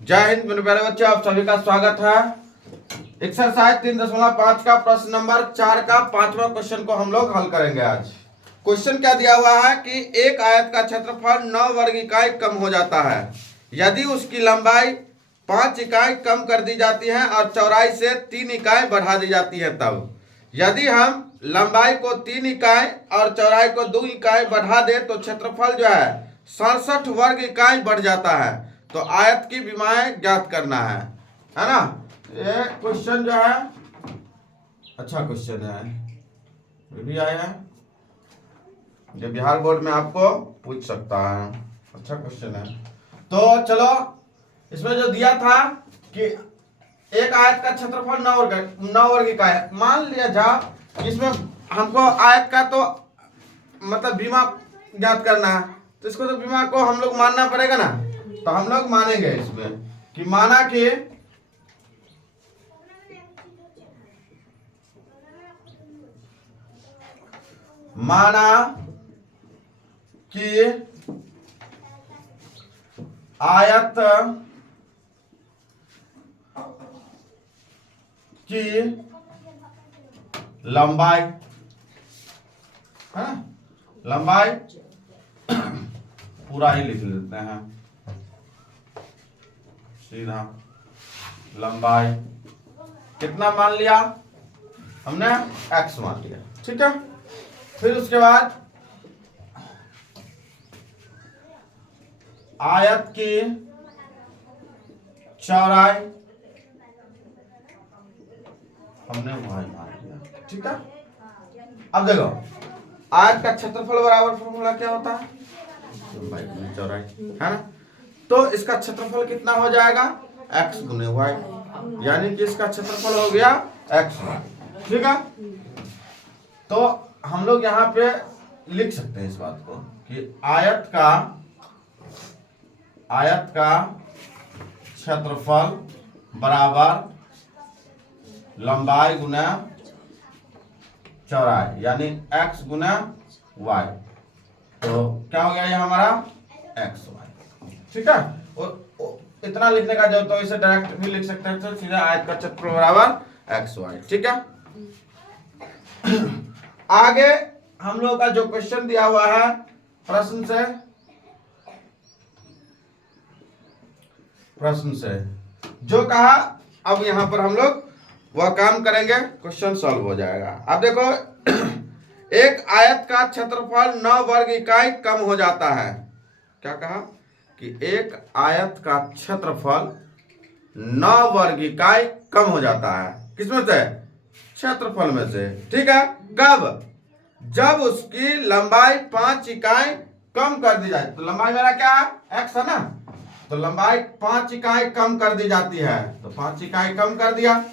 जय हिंद मेरे प्यारे बच्चे, आप सभी का स्वागत है। एक्सरसाइज 3.5 का प्रश्न नंबर 4 का 5वां क्वेश्चन को हम लोग हल करेंगे आज। क्वेश्चन क्या दिया हुआ है कि एक आयत का क्षेत्रफल 9 वर्ग इकाई कम हो जाता है यदि उसकी लंबाई 5 इकाई कम कर दी जाती है और चौड़ाई से 3 इकाई बढ़ा दी जाती है। तब यदि हम लंबाई को 3 इकाई और चौड़ाई को 2 इकाई बढ़ा दे तो क्षेत्रफल जो है 67 वर्ग इकाई बढ़ जाता है। तो आयत की विमाएं ज्ञात करना है ना। ये क्वेश्चन जो है अच्छा क्वेश्चन है, ये भी आया है, ये बिहार बोर्ड में आपको पूछ सकता है। अच्छा क्वेश्चन है। तो चलो, इसमें जो दिया था कि एक आयत का क्षेत्रफल 9 वर्ग इकाई है। मान लिया जा इसमें हमको आयत का तो मतलब विमा ज्ञात करना है, तो इसको तो विमा को हम लोग मानना पड़ेगा ना। तो हम लोग मानेंगे इसमें कि माना कि आयत की लंबाई है ना, लंबाई पूरा ही लिख लेते हैं सीधा। लंबाई कितना मान लिया हमने, x मान लिया, ठीक है। फिर उसके बाद आयत की चौड़ाई हमने y मान लिया, ठीक है। अब देखो आयत का क्षेत्रफल बराबर फॉर्मूला क्या होता है, लंबाई गुने चौड़ाई, है ना। तो इसका क्षेत्रफल कितना हो जाएगा, x गुने y, यानी कि इसका क्षेत्रफल हो गया x, ठीक है। तो हम लोग यहाँ पे लिख सकते हैं इस बात को कि आयत का क्षेत्रफल बराबर लंबाई गुना चौड़ाई, यानी x गुना y। तो क्या हो गया ये हमारा x y, ठीक है। और इतना लिखने का जरूरत, तो इसे डायरेक्ट भी लिख सकते हैं, तो सीधा आयत का क्षेत्रफल बराबर x y, ठीक है। आगे हम लोग का जो क्वेश्चन दिया हुआ है प्रश्न से जो कहा, अब यहां पर हम लोग वह काम करेंगे, क्वेश्चन सॉल्व हो जाएगा। अब देखो एक आयत का क्षेत्रफल 9 वर्ग इकाई कम हो जाता है। क्या कहा कि एक आयत का क्षेत्रफल 9 वर्ग इकाई कम हो जाता है, किसमें से, क्षेत्रफल में से, ठीक है। कब, जब उसकी लंबाई 5 इकाई कम कर दी जाए। तो लंबाई मेरा क्या है, x है ना, तो लंबाई 5 इकाई कम कर दी जाती है, तो 5 इकाई कम कर दिया,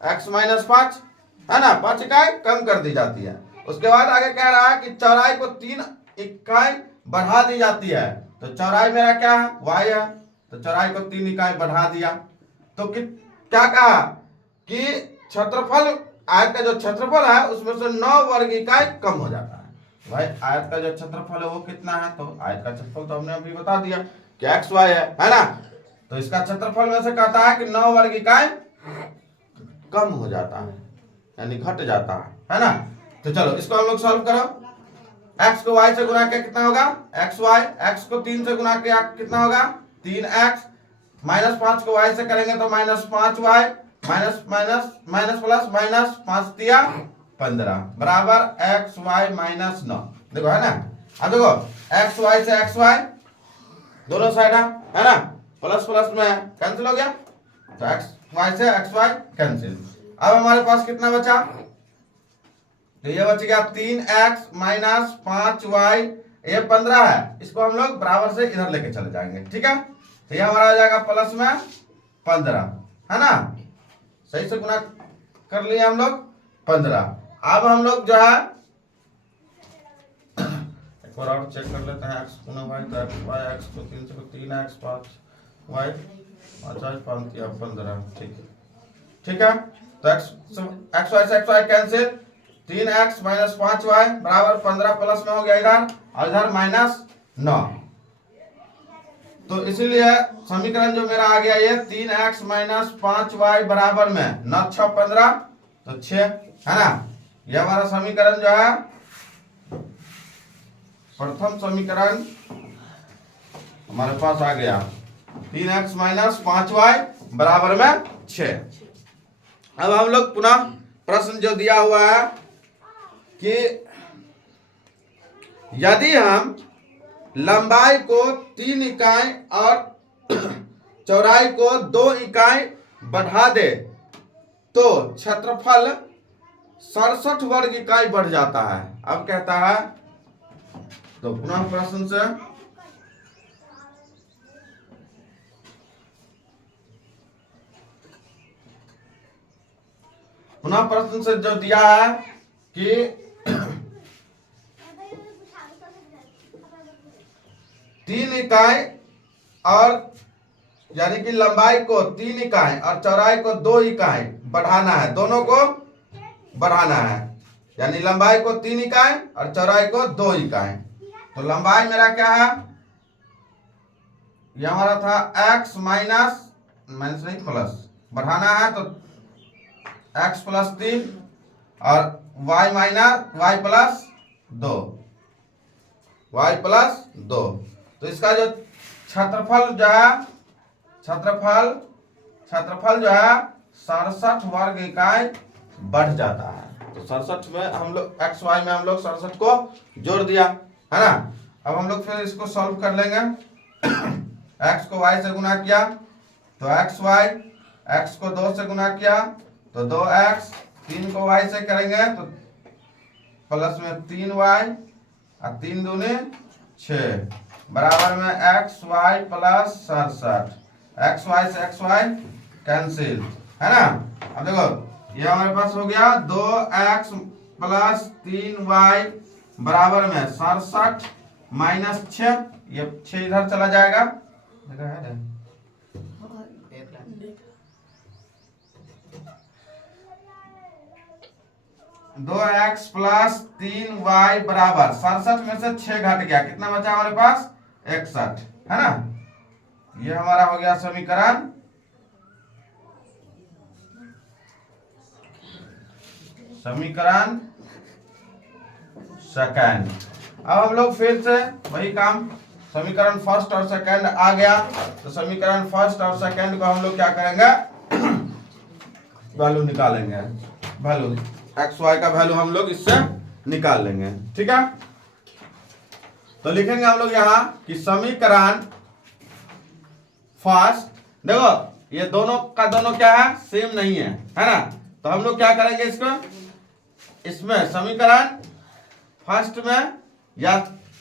x माइनस 5 है ना, 5 इकाई कम कर दी जाती है। उसके बाद आगे कह रहा है कि चौड़ाई को 3 इकाई बढ़ा दी जाती है। तो चौड़ाई मेरा क्या है, y है, तो चौड़ाई को 3 इकाई बढ़ा दिया। तो क्या कहा कि क्षेत्रफल, आयत का जो क्षेत्रफल है उसमें से 9 वर्ग इकाई कम हो जाता है। भाई आयत का जो क्षेत्रफल है वो कितना है, तो आयत का क्षेत्रफल तो हमने अभी बता दिया कि एक्स वाई है ना। तो इसका क्षेत्रफल में से कहता है कि 9 वर्ग इकाई कम हो जाता है, यानी घट जाता है ना। तो चलो इसको हम लोग सॉल्व करो। x को y से गुना किया कितना होगा, एक्स वाई, x को 3 से गुना किया कितना होगा, 3x, माइनस 5 को y से करेंगे तो minus 5y, minus minus minus plus minus 5 तिया 15 बराबर एक्स वाई माइनस 9। देखो है ना, अब देखो एक्स वाई से एक्स वाई दोनों साइड है ना, प्लस प्लस में कैंसिल हो गया, तो एक्स वाई से एक्स वाई कैंसिल। अब हमारे पास कितना बचा, तो ये बच गया 3x माइनस 5y, ये 15 है, इसको हम लोग बराबर से इधर लेके चले जाएंगे, ठीक है। तो ये हमारा आ जाएगा प्लस में 15, है ना, सही से गुना कर लिया हम लोग 15। अब हम लोग जो है एक बार और चेक कर लेते हैं, x गुना y, तो x y, x को 3 से 3x 5y 5 या 15, ठीक है। तो x y से x y cancel, 3x minus 5y बराबर 15 प्लस में हो गया इधर, और इधर माइनस 9। तो इसीलिए समीकरण जो मेरा आ गया ये 3x माइनस 5y बराबर में 9 6 15 तो 6 है ना। ये हमारा समीकरण जो है प्रथम समीकरण हमारे पास आ गया 3x माइनस 5y बराबर में 6। अब हम लोग पुनः प्रश्न जो दिया हुआ है कि यदि हम लंबाई को 3 इकाई और चौड़ाई को 2 इकाई बढ़ा दे तो क्षेत्रफल 67 वर्ग इकाई बढ़ जाता है। अब कहता है तो पुनः प्रश्न से जो दिया है कि 3 इकाई और यानी कि लंबाई को 3 इकाई और चौड़ाई को 2 इकाई बढ़ाना है, दोनों को बढ़ाना है। यानी लंबाई को 3 इकाई और चौड़ाई को 2 इकाई। तो लंबाई मेरा क्या है, ये हमारा था x माइनस नहीं प्लस बढ़ाना है तो x प्लस 3 और y माइनस y प्लस 2 तो इसका जो क्षेत्रफल जो है क्षेत्रफल जो है 67 वर्ग इकाई बढ़ जाता है। तो 67 में हम लोग एक्स वाई में हम लोग 67 को जोड़ दिया है ना। अब हम लोग फिर इसको सॉल्व कर लेंगे। x को y से गुना किया तो एक्स वाई, x को 2 से गुना किया तो 2x, 3 को y से करेंगे तो प्लस में 3y और 3 दूनी 6 बराबर में X Y plus 67। X Y से एक्स वाई कैंसिल है ना। अब देखो ये हमारे पास हो गया 2x प्लस 3y बराबर में 67 माइनस 6, ये 6 इधर चला जाएगा। देखा है 2x प्लस 3y बराबर 67 में से 6 घट गया, कितना बचा हमारे पास 61 है ना। ये हमारा हो गया समीकरण सेकंड। अब हम लोग फिर से वही काम, समीकरण फर्स्ट और सेकंड आ गया तो समीकरण फर्स्ट और सेकंड को हम लोग क्या करेंगे, वैल्यू निकालेंगे। वैल्यू एक्स वाई का वैल्यू हम लोग इससे निकाल लेंगे, ठीक है। तो लिखेंगे हम लोग यहाँ कि समीकरण फर्स्ट, देखो ये दोनों का दोनों क्या है, सेम नहीं है ना। तो हम लोग क्या करेंगे इसको, इसमें समीकरण फर्स्ट में या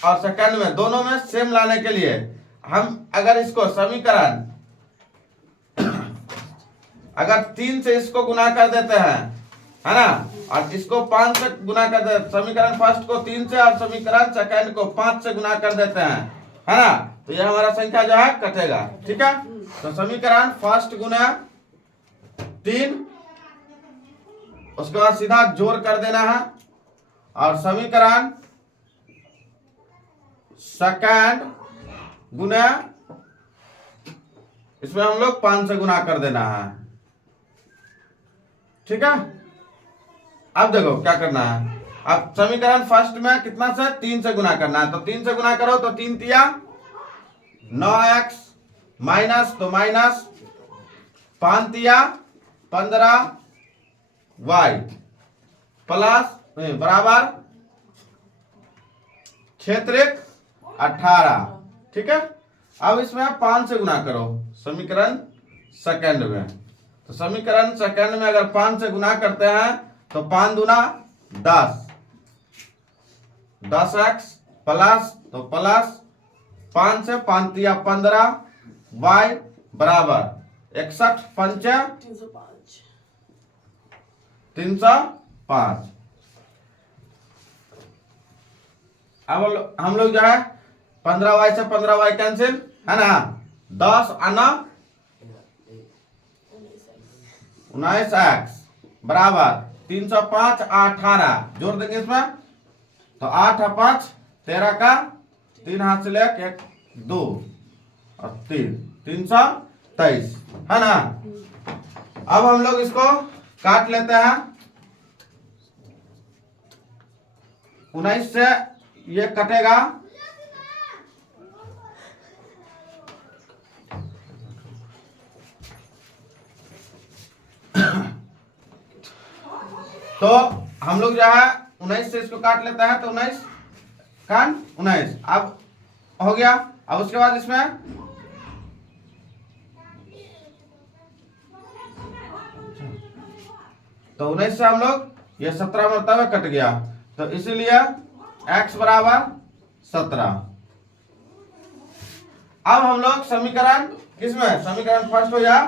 और सेकंड में दोनों में सेम लाने के लिए हम अगर इसको समीकरण अगर 3 से इसको गुना कर देते हैं है ना, और इसको 5 से गुना कर देते, समीकरण फर्स्ट को 3 से और समीकरण सेकंड को 5 से गुना कर देते हैं है ना, तो ये हमारा संख्या जो है कटेगा, ठीक है। तो समीकरण फर्स्ट गुना 3, उसके बाद सीधा जोड़ कर देना है, और समीकरण सेकंड गुना इसमें हम लोग 5 से गुना कर देना है, ठीक है। अब देखो क्या करना है, अब समीकरण फर्स्ट में कितना से 3 से गुना करना है, तो 3 से गुना करो तो 3 तिया 9x माइनस तो माइनस 5 तिया 15y प्लस बराबर 6 18, ठीक है। अब इसमें 5 से गुना करो समीकरण सेकंड में, तो समीकरण सेकंड में अगर 5 से गुना करते हैं तो 5 दूना 10, 10x प्लस तो प्लस 5 से 5 तिया 15 y बराबर 61 पंचे 305। अब हम लोग जो है 15y से 15y कैंसिल है ना, 10 आना 19x बराबर 305 18 जोड़ देंगे इसमें तो 8 और 5 13 का 3 हाथ से ले 1 2 और 323 है ना। अब हम लोग इसको काट लेते हैं। 19 से ये कटेगा, तो हम लोग जो है 19 से इसको काट लेते हैं, तो 19 कान 19 अब हो गया। अब उसके बाद इसमें तो 19 से हम लोग ये 17 मरतबा कट गया, तो इसीलिए x बराबर 17। अब हम लोग समीकरण किसमें, समीकरण फर्स्ट हो या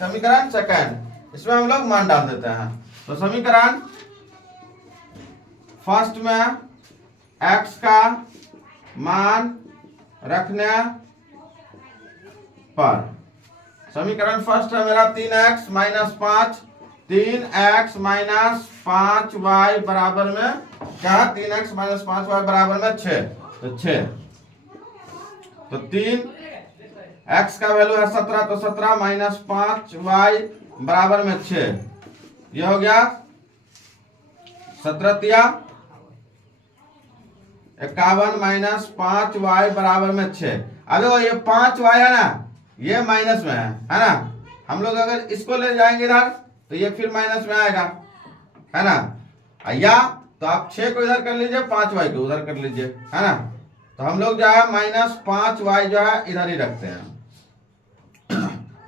समीकरण सेकंड, इसमें हम लोग मान डाल देते हैं। तो समीकरण फर्स्ट में x का मान रखने पर, समीकरण फर्स्ट है मेरा 3x minus 5, 3x minus 5y बराबर में क्या, 3x माइनस 5y बराबर में 6, तो 6, तो 3x का वैल्यू है 17, तो 17 माइनस 5y बराबर में 6, ये हो गया 17 तिया 51 माइनस 5y बराबर में 6। अब देखो ये 5y है ना, ये माइनस में है ना, हम लोग अगर इसको ले जाएंगे इधर तो ये फिर माइनस में आएगा, है ना, या तो आप 6 को इधर कर लीजिए, 5y को उधर कर लीजिए, है ना। तो हम लोग जो है माइनस 5y जो है इधर ही रखते हैं,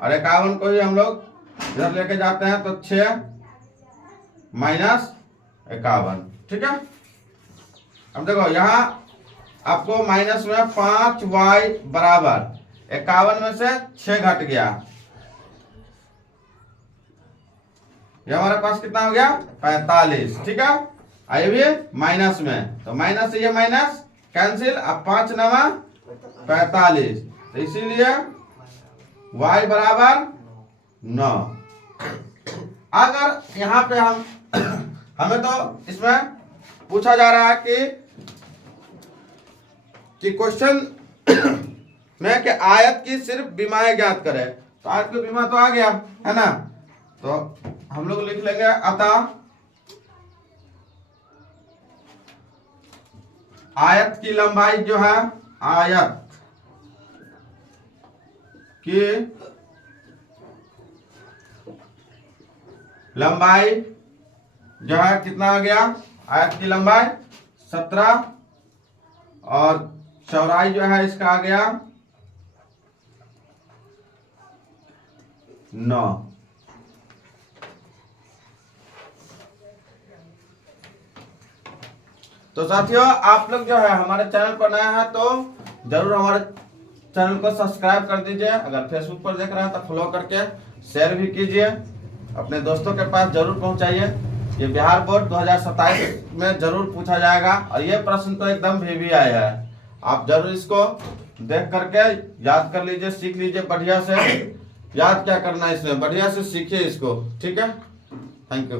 और 51 को ही हम लोग इधर लेके जाते हैं, तो 6 माइनस 51, ठीक है। अब देखो यहाँ आपको माइनस में 5y बराबर 51 में से 6 घट गया, ये हमारे पास कितना हो गया 45, ठीक है। ये भी माइनस में, तो माइनस से ये माइनस कैंसिल, अब 5 नवा 45, तो इसीलिए y बराबर 9। अगर यहाँ पे हम हमें तो इसमें पूछा जा रहा है कि क्वेश्चन में कि आयत की सिर्फ विमाएं ज्ञात करें, तो आयत की विमा तो आ गया है ना, तो हम लोग लिख लेंगे अतः आयत की लंबाई जो है, आयत की लंबाई जो है कितना आ गया, आयत की लंबाई 17 और चौड़ाई जो है इसका आ गया 9। तो साथियों आप लोग जो है हमारे चैनल पर नया है तो जरूर हमारे चैनल को सब्सक्राइब कर दीजिए, अगर फेसबुक पर देख रहे हैं तो फॉलो करके शेयर भी कीजिए, अपने दोस्तों के पास जरूर पहुंचाइए। ये बिहार बोर्ड 2027 में जरूर पूछा जाएगा, और ये प्रश्न तो एकदम भी आया है, आप जरूर इसको देख करके याद कर लीजिए, सीख लीजिए बढ़िया से। याद क्या करना है इसमें, बढ़िया से सीखिए इसको, ठीक है। Thank you.